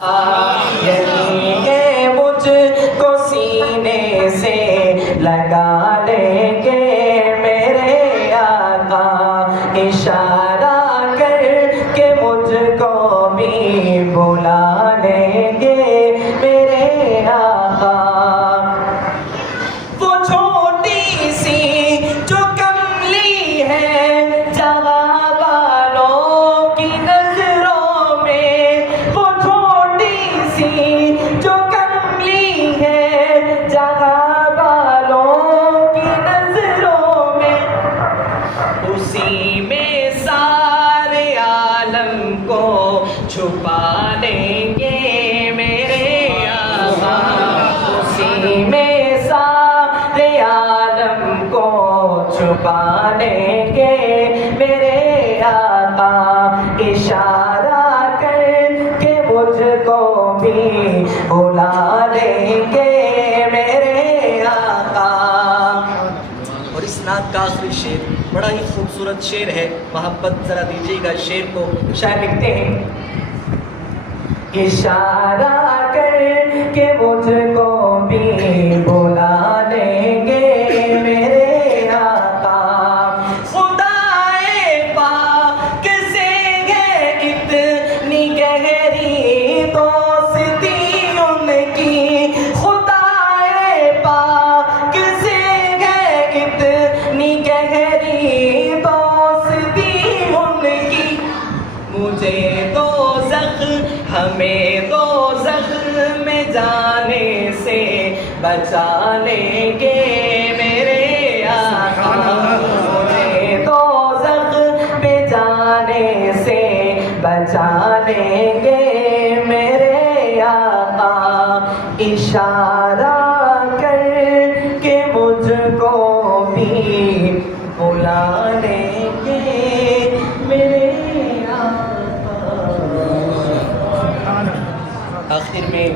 یعنی کہ مجھ کو سینے سے لگا لیں گے میرے آقا، اشارہ کر کے مجھ کو بھی بلا لیں گے میرے آقا۔ وہ چھوٹی سی جو کملی ہے جہاں والوں کی نظروں میں، وہ چھوٹی سی جو کملی ہے جہاں والوں کی نظروں میں، اسی میں سارے عالم کو چھپا لیں گے میرے آقا، اسی میں سارے عالم کو چھپا لیں گے میرے آقا، اشارہ کر کے مجھ کو بھی بلا لیں گے میرے آقا۔ اور اس نعت کا آخری شعر بڑا ہی خوبصورت شعر ہے، محبت ذرا دیجیے گا شعر کو۔ شاعر لکھتے ہیں، اشارہ کر کے مجھ کو بھی بلا لیں گے میرے آقا، خدائے پاک سے ہے اتنی گہری دوستی ان کی، خدائے پاک سے ہے اتنی گہری دوستی ان کی، مجھے دوزخ ہمیں دوزخ میں جانے سے بچا لیں گے میرے آقا، مجھے دوزخ میں جانے سے بچا لیں گے میرے آقا، اشارہ کر کے مجھ کو بھی بلا لیں گے میرے آقا۔ آخر میں